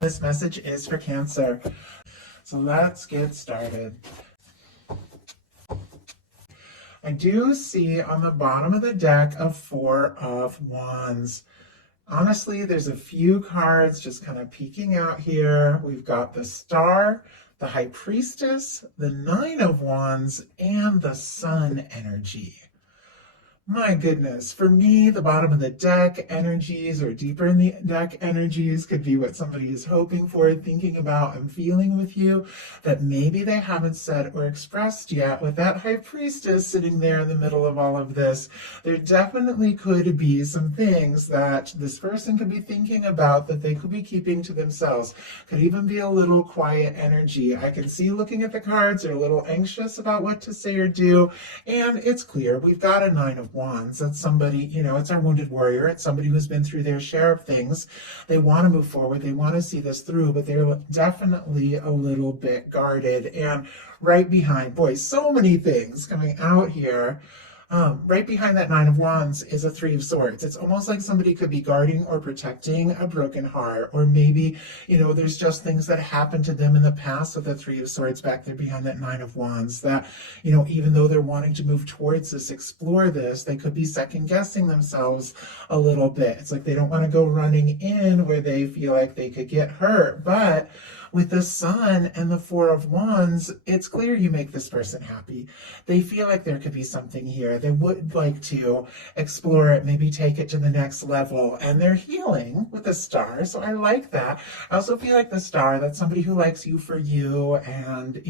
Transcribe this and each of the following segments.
This message is for Cancer. So let's get started. I do see on the bottom of the deck a Four of Wands. Honestly, there's a few cards just kind of peeking out here. We've got the Star, the High Priestess, the Nine of Wands, and the Sun energy. My goodness, for me, the bottom of the deck energies or deeper in the deck energies could be what somebody is hoping for, thinking about, and feeling with you that maybe they haven't said or expressed yet. With that High Priestess sitting there in the middle of all of this, there definitely could be some things that this person could be thinking about that they could be keeping to themselves. Could even be a little quiet energy. I can see looking at the cards, they're a little anxious about what to say or do, and it's clear we've got a Nine of Wands. That's somebody, it's our wounded warrior. It's somebody who's been through their share of things. They want to move forward. They want to see this through, but they're definitely a little bit guarded. And right behind, boy, so many things coming out here. Right behind that Nine of Wands is a Three of Swords. It's almost like somebody could be guarding or protecting a broken heart, or maybe, there's just things that happened to them in the past with the Three of Swords back there behind that Nine of Wands that, even though they're wanting to move towards this, explore this, they could be second guessing themselves a little bit. It's like they don't want to go running in where they feel like they could get hurt, but with the Sun and the Four of Wands, it's clear you make this person happy. They feel like there could be something here. They would like to explore it, maybe take it to the next level, and they're healing with the Star, so I like that. I also feel like the Star, that's somebody who likes you for you and,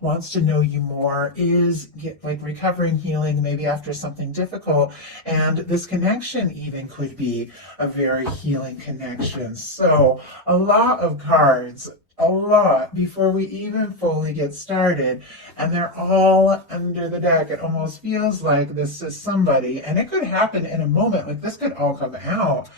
wants to know you more, is recovering, healing, maybe after something difficult, and this connection even could be a very healing connection. So a lot of cards, a lot before we even fully get started, and they're all under the deck. It almost feels like this is somebody, and it could happen in a moment. Like this could all come out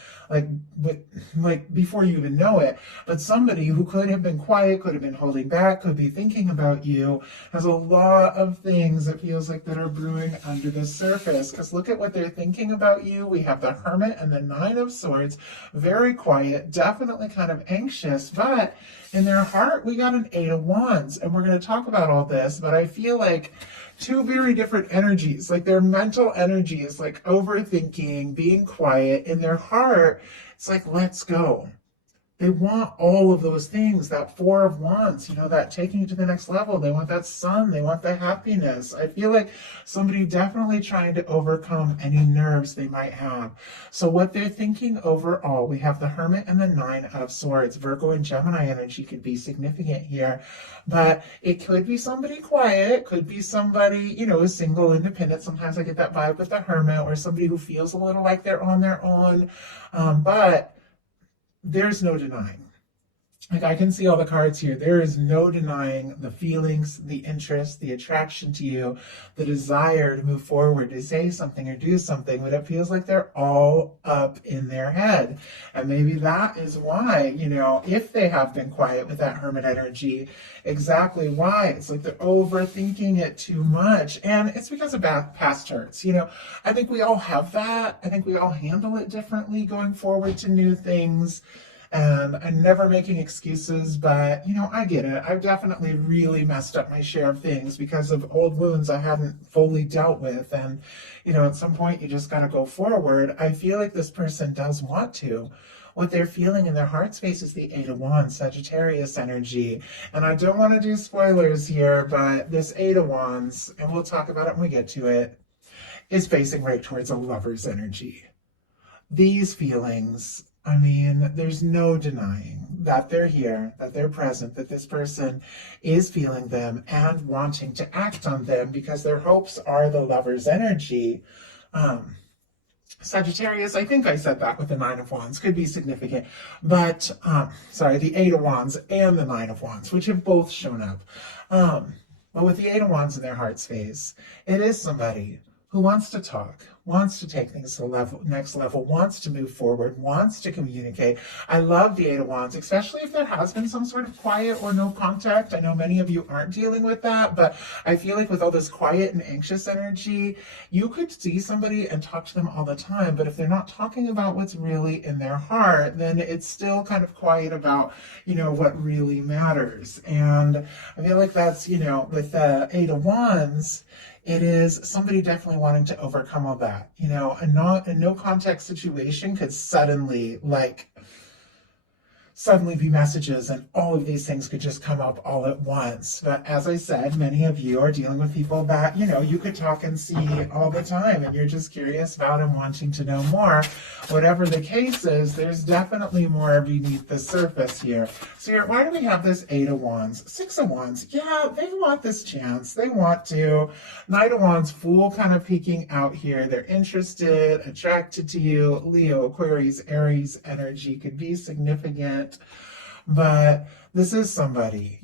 before you even know it, but somebody who could have been quiet, could have been holding back, could be thinking about you, has a lot of things it feels like that are brewing under the surface, because look at what they're thinking about you. We have the Hermit and the Nine of Swords, very quiet, definitely kind of anxious, but in their heart we got an Eight of Wands, and we're going to talk about all this, but I feel like two very different energies. Like their mental energy is like overthinking, being quiet. In their heart, it's like, let's go. They want all of those things, that Four of Wands, that taking you to the next level. They want that Sun, they want the happiness. I feel like somebody definitely trying to overcome any nerves they might have. So what they're thinking overall, we have the Hermit and the Nine of Swords. Virgo and Gemini energy could be significant here, but it could be somebody quiet, it could be somebody, single, independent. Sometimes I get that vibe with the Hermit, or somebody who feels a little like they're on their own, but there's no denying. Like I can see all the cards here. There is no denying the feelings, the interest, the attraction to you, the desire to move forward, to say something or do something, but it feels like they're all up in their head. And maybe that is why, if they have been quiet with that Hermit energy, exactly why. It's like they're overthinking it too much. And it's because of past hurts. I think we all have that. I think we all handle it differently going forward to new things. And I'm never making excuses, but, I get it. I've definitely really messed up my share of things because of old wounds I hadn't fully dealt with. And, at some point you just got to go forward. I feel like this person does want to. What they're feeling in their heart space is the Eight of Wands, Sagittarius energy. And I don't want to do spoilers here, but this Eight of Wands, and we'll talk about it when we get to it, is facing right towards a Lover's energy. These feelings, there's no denying that they're here, that they're present, that this person is feeling them and wanting to act on them because their hopes are the Lover's energy. Sagittarius, I think I said that with the Nine of Wands, could be significant, but, the Eight of Wands and the Nine of Wands, which have both shown up. But with the Eight of Wands in their heart space, it is somebody who wants to talk, wants to take things to the next level, wants to move forward, wants to communicate. I love the Eight of Wands, especially if there has been some sort of quiet or no contact. I know many of you aren't dealing with that, but I feel like with all this quiet and anxious energy, you could see somebody and talk to them all the time, but if they're not talking about what's really in their heart, then it's still kind of quiet about, what really matters. And I feel like that's, with the Eight of Wands, it is somebody definitely wanting to overcome all that. A no contact situation could suddenly be messages, and all of these things could just come up all at once. But as I said, many of you are dealing with people that, you could talk and see all the time, and you're just curious about and wanting to know more. Whatever the case is, there's definitely more beneath the surface here. So here, why do we have this Eight of Wands? Six of Wands, yeah, they want this chance. They want to. Knight of Wands, Fool kind of peeking out here. They're interested, attracted to you. Leo, Aquarius, Aries energy could be significant. But this is somebody,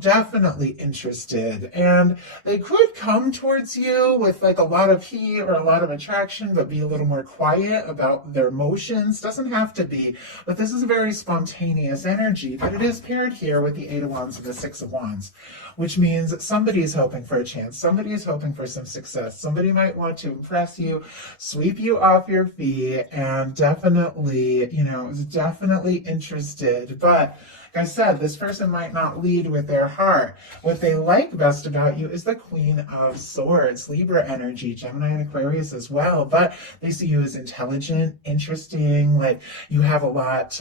definitely interested, and they could come towards you with a lot of heat or a lot of attraction, but be a little more quiet about their emotions. Doesn't have to be, but this is a very spontaneous energy, but it is paired here with the Eight of Wands and the Six of Wands, which means somebody is hoping for a chance. Somebody is hoping for some success. Somebody might want to impress you, sweep you off your feet, and definitely, is definitely interested. But like I said, this person might not lead with their heart. What they like best about you is the Queen of Swords, Libra energy, Gemini and Aquarius as well. But they see you as intelligent, interesting, you have a lot,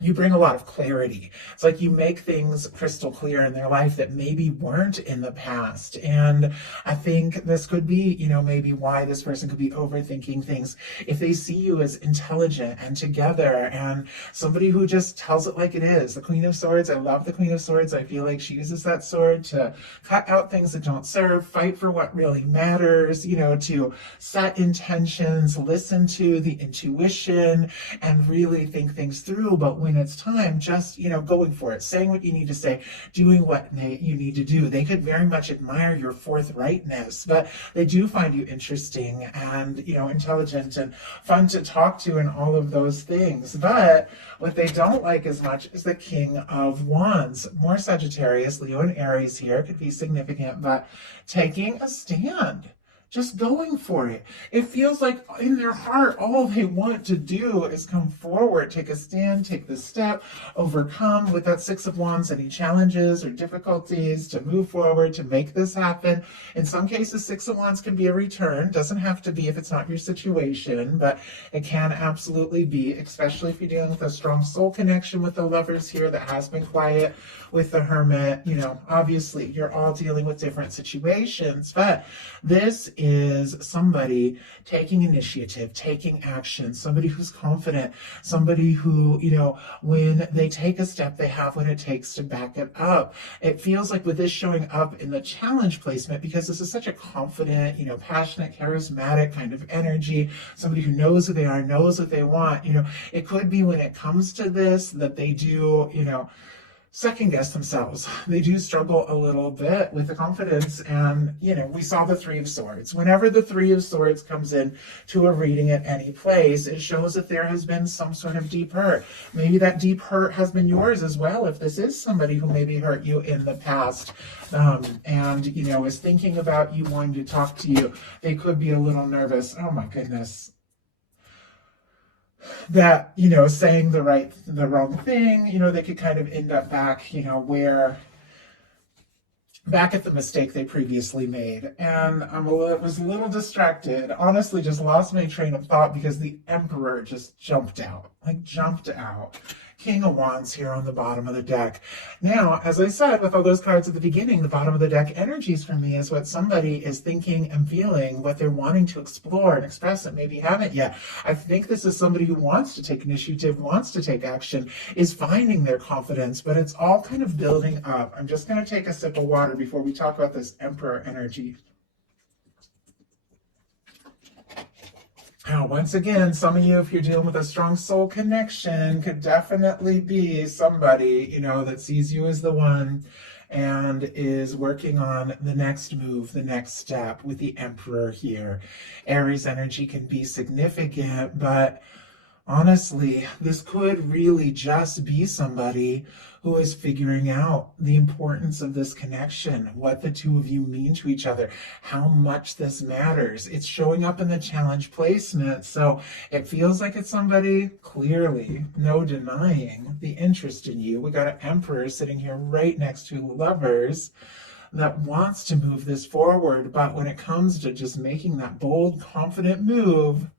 you bring a lot of clarity. It's like you make things crystal clear in their life that maybe weren't in the past. And I think this could be, maybe why this person could be overthinking things. If they see you as intelligent and together and somebody who just tells it like it is. The Queen of Swords, I love the Queen of Swords. I feel like she uses that sword to cut out things that don't serve, fight for what really matters, to set intentions, listen to the intuition, and really think things through. But when it's time, just, going for it, saying what you need to say, doing what you need to do. They could very much admire your forthrightness, but they do find you interesting and, intelligent and fun to talk to and all of those things. But what they don't like as much is the King of Wands. More Sagittarius, Leo, and Aries here could be significant, but taking a stand. Just going for it. It feels like in their heart, all they want to do is come forward, take a stand, take the step, overcome with that Six of Wands any challenges or difficulties, to move forward, to make this happen. In some cases, Six of Wands can be a return. Doesn't have to be if it's not your situation, but it can absolutely be, especially if you're dealing with a strong soul connection with the Lovers here that has been quiet, with the Hermit. Obviously you're all dealing with different situations, but this is somebody taking initiative, taking action, somebody who's confident, somebody who, when they take a step, they have what it takes to back it up. It feels like with this showing up in the challenge placement, because this is such a confident, passionate, charismatic kind of energy, somebody who knows who they are, knows what they want, it could be when it comes to this that they do, second guess themselves. They do struggle a little bit with the confidence. And, we saw the Three of Swords. Whenever the Three of Swords comes in to a reading at any place, it shows that there has been some sort of deep hurt. Maybe that deep hurt has been yours as well. If this is somebody who maybe hurt you in the past, and, is thinking about you, wanting to talk to you, they could be a little nervous. Oh my goodness. That, saying the wrong thing, they could kind of end up back, back at the mistake they previously made. And was a little distracted, honestly, just lost my train of thought because the Emperor just jumped out. King of Wands here on the bottom of the deck. Now, as I said, with all those cards at the beginning, the bottom of the deck energies for me is what somebody is thinking and feeling, what they're wanting to explore and express that maybe haven't yet. I think this is somebody who wants to take initiative, wants to take action, is finding their confidence, but it's all kind of building up. I'm just going to take a sip of water before we talk about this Emperor energy. Now, once again, some of you, if you're dealing with a strong soul connection, could definitely be somebody, that sees you as the one and is working on the next move, the next step with the Emperor here. Aries energy can be significant, but honestly, this could really just be somebody who is figuring out the importance of this connection, what the two of you mean to each other, how much this matters. It's showing up in the challenge placement, so it feels like it's somebody, clearly, no denying the interest in you. We got an Emperor sitting here right next to Lovers that wants to move this forward, but when it comes to just making that bold, confident move,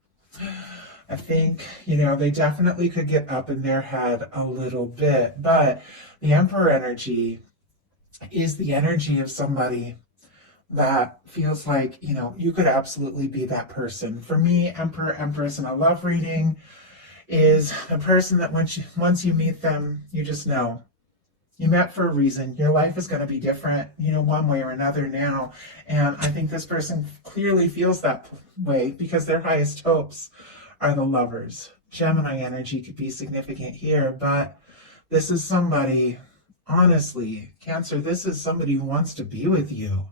I think, they definitely could get up in their head a little bit. But the Emperor energy is the energy of somebody that feels like, you could absolutely be that person. For me, Emperor, Empress in a love reading is the person that once you meet them, you just know. You met for a reason. Your life is going to be different, one way or another now. And I think this person clearly feels that way because their highest hopes are the Lovers. Gemini energy could be significant here, but this is somebody, honestly, Cancer, this is somebody who wants to be with you.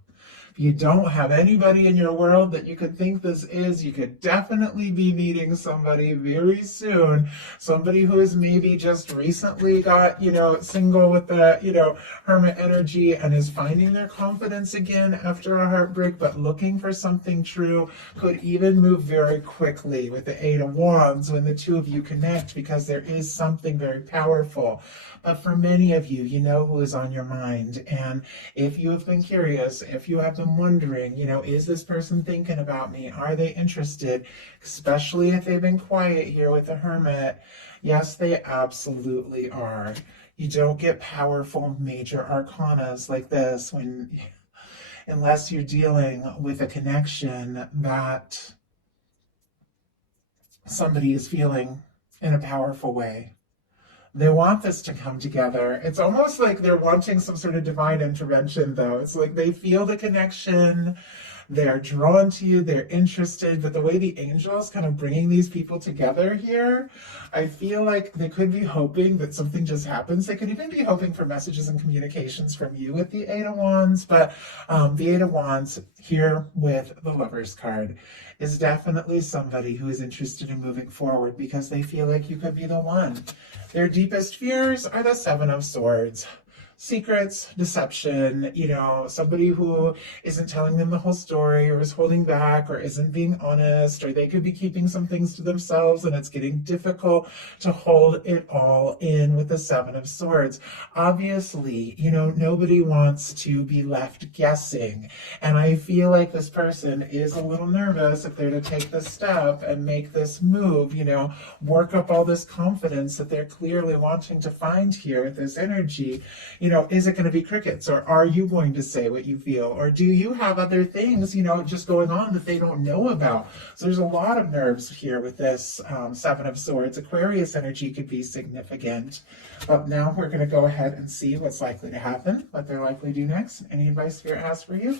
If you don't have anybody in your world that you could think this is, you could definitely be meeting somebody very soon. Somebody who has maybe just recently got, single with the, Hermit energy and is finding their confidence again after a heartbreak, but looking for something true. Could even move very quickly with the Eight of Wands when the two of you connect, because there is something very powerful. But for many of you, you know who is on your mind. And if you have been curious, if you have been wondering, is this person thinking about me? Are they interested? Especially if they've been quiet here with the Hermit. Yes, they absolutely are. You don't get powerful major arcanas like this unless you're dealing with a connection that somebody is feeling in a powerful way. They want this to come together. It's almost like they're wanting some sort of divine intervention, though. It's like they feel the connection. They're drawn to you. They're interested. But the way the angels kind of bringing these people together here, I feel like they could be hoping that something just happens. They could even be hoping for messages and communications from you with the Eight of Wands. But the Eight of Wands here with the Lovers card is definitely somebody who is interested in moving forward because they feel like you could be the one. Their deepest fears are the Seven of Swords. Secrets, deception, somebody who isn't telling them the whole story or is holding back or isn't being honest, or they could be keeping some things to themselves and it's getting difficult to hold it all in with the Seven of Swords. Obviously, nobody wants to be left guessing. And I feel like this person is a little nervous if they're to take this step and make this move, work up all this confidence that they're clearly wanting to find here with this energy. Is it going to be crickets, or are you going to say what you feel, or do you have other things, just going on that they don't know about? So there's a lot of nerves here with this Seven of Swords. Aquarius energy could be significant. But now we're going to go ahead and see what's likely to happen, what they're likely to do next. Any advice Spirit has for you?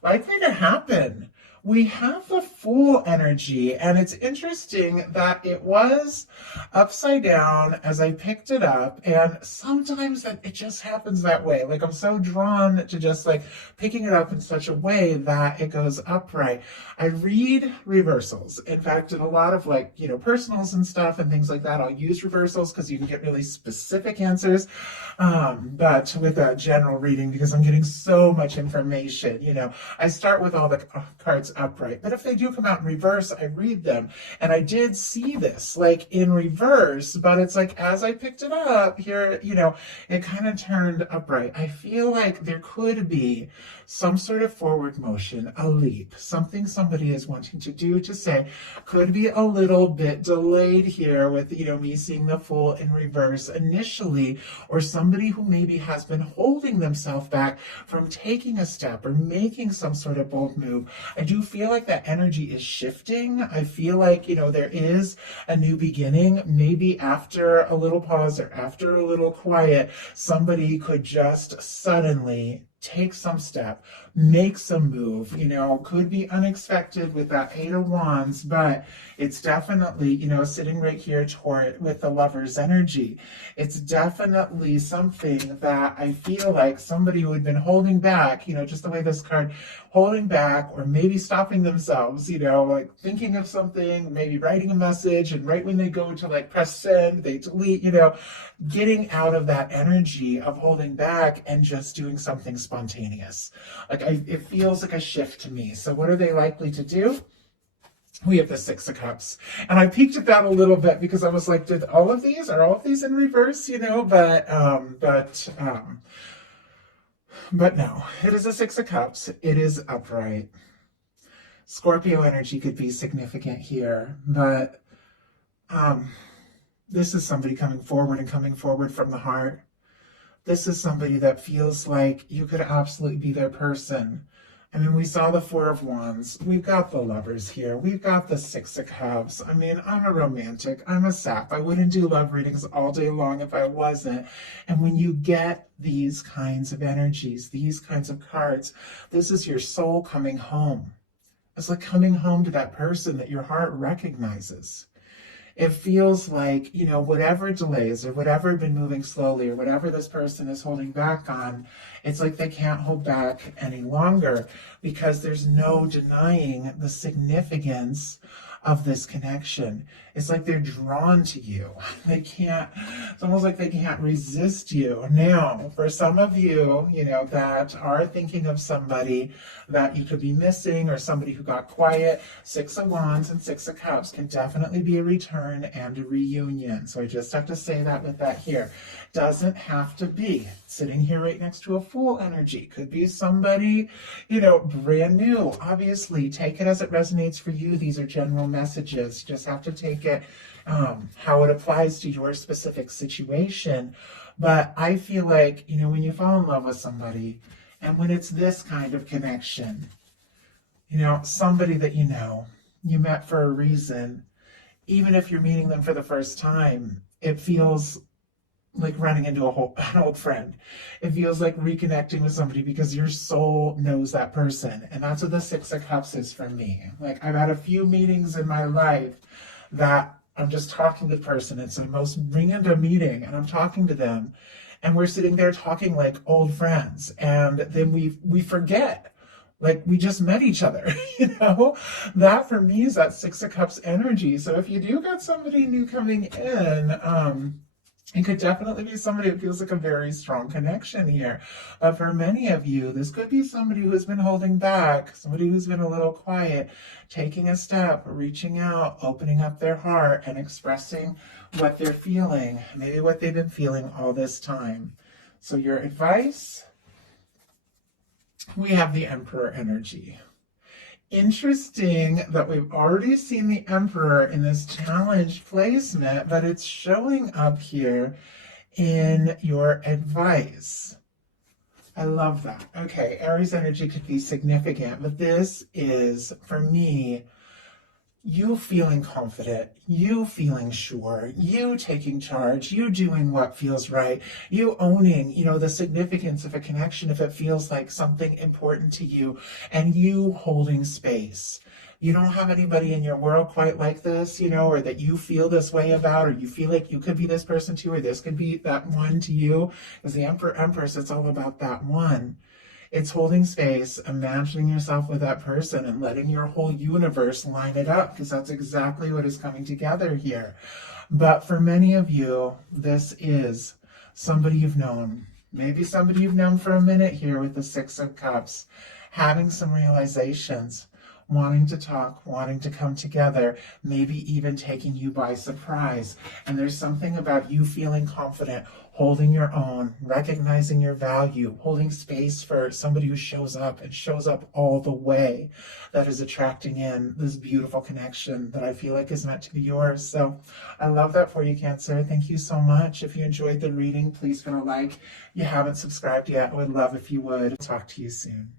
Likely to happen. We have the Fool energy, and it's interesting that it was upside down as I picked it up, and sometimes it just happens that way. Like, I'm so drawn to just picking it up in such a way that it goes upright. I read reversals. In fact, in a lot of personals and stuff and things like that, I'll use reversals because you can get really specific answers. But with a general reading, because I'm getting so much information, I start with all the cards upright, but if they do come out in reverse, I read them. And I did see this in reverse, but it's as I picked it up here, it kind of turned upright. I feel like there could be some sort of forward motion, a leap, something somebody is wanting to do, to say, could be a little bit delayed here with, me seeing the Fool in reverse initially, or somebody who maybe has been holding themselves back from taking a step or making some sort of bold move. I do feel like that energy is shifting. I feel like, there is a new beginning. Maybe after a little pause or after a little quiet, somebody could just suddenly take some step, make some move, could be unexpected with that Eight of Wands, but it's definitely, sitting right here toward with the Lover's energy. It's definitely something that I feel like somebody who had been holding back, just the way this card, holding back or maybe stopping themselves, like thinking of something, maybe writing a message, and right when they go to like press send, they delete, getting out of that energy of holding back and just doing something spontaneous. It feels like a shift to me. So what are they likely to do? We have the Six of Cups. And I peeked at that a little bit because I was like, are all of these in reverse, but no, it is a Six of Cups. It is upright. Scorpio energy could be significant here, but this is somebody coming forward from the heart. This is somebody that feels like you could absolutely be their person. I mean, we saw the Four of Wands. We've got the Lovers here. We've got the Six of Cups. I mean, I'm a romantic. I'm a sap. I wouldn't do love readings all day long if I wasn't. And when you get these kinds of energies, these kinds of cards, this is your soul coming home. It's like coming home to that person that your heart recognizes. It feels like, whatever delays or whatever had been moving slowly or whatever this person is holding back on, it's like they can't hold back any longer because there's no denying the significance of this connection. It's like they're drawn to you. It's almost like they can't resist you. Now, for some of you, that are thinking of somebody that you could be missing or somebody who got quiet, Six of Wands and Six of Cups can definitely be a return and a reunion. So I just have to say that with that here. Doesn't have to be sitting here right next to a Fool energy. Could be somebody, brand new. Obviously, take it as it resonates for you. These are general messages. You just have to take it how it applies to your specific situation. But I feel like, when you fall in love with somebody and when it's this kind of connection, somebody that you met for a reason, even if you're meeting them for the first time, it feels like running into an old friend. It feels like reconnecting with somebody because your soul knows that person. And that's what the Six of Cups is for me. Like, I've had a few meetings in my life that I'm just talking to the person. It's the most random meeting and I'm talking to them and we're sitting there talking like old friends. And then we forget, like we just met each other, that for me is that Six of Cups energy. So if you do got somebody new coming in, it could definitely be somebody who feels like a very strong connection here. But for many of you, this could be somebody who's been holding back, somebody who's been a little quiet, taking a step, reaching out, opening up their heart and expressing what they're feeling, maybe what they've been feeling all this time. So your advice, we have the Emperor energy. Interesting that we've already seen the Emperor in this challenge placement, but it's showing up here in your advice. I love that. Okay, Aries energy could be significant, but this is, for me, you feeling confident, you feeling sure, you taking charge, you doing what feels right, you owning, the significance of a connection if it feels like something important to you, and you holding space. You don't have anybody in your world quite like this, or that you feel this way about, or you feel like you could be this person too, or this could be that one to you. Because the Emperor, Empress, it's all about that one. It's holding space, imagining yourself with that person and letting your whole universe line it up, because that's exactly what is coming together here. But for many of you, this is somebody you've known. Maybe somebody you've known for a minute here with the Six of Cups, having some realizations, wanting to talk, wanting to come together, maybe even taking you by surprise. And there's something about you feeling confident, holding your own, recognizing your value, holding space for somebody who shows up and shows up all the way, that is attracting in this beautiful connection that I feel like is meant to be yours. So I love that for you, Cancer. Thank you so much. If you enjoyed the reading, please hit a like. If you haven't subscribed yet, I would love if you would. Talk to you soon.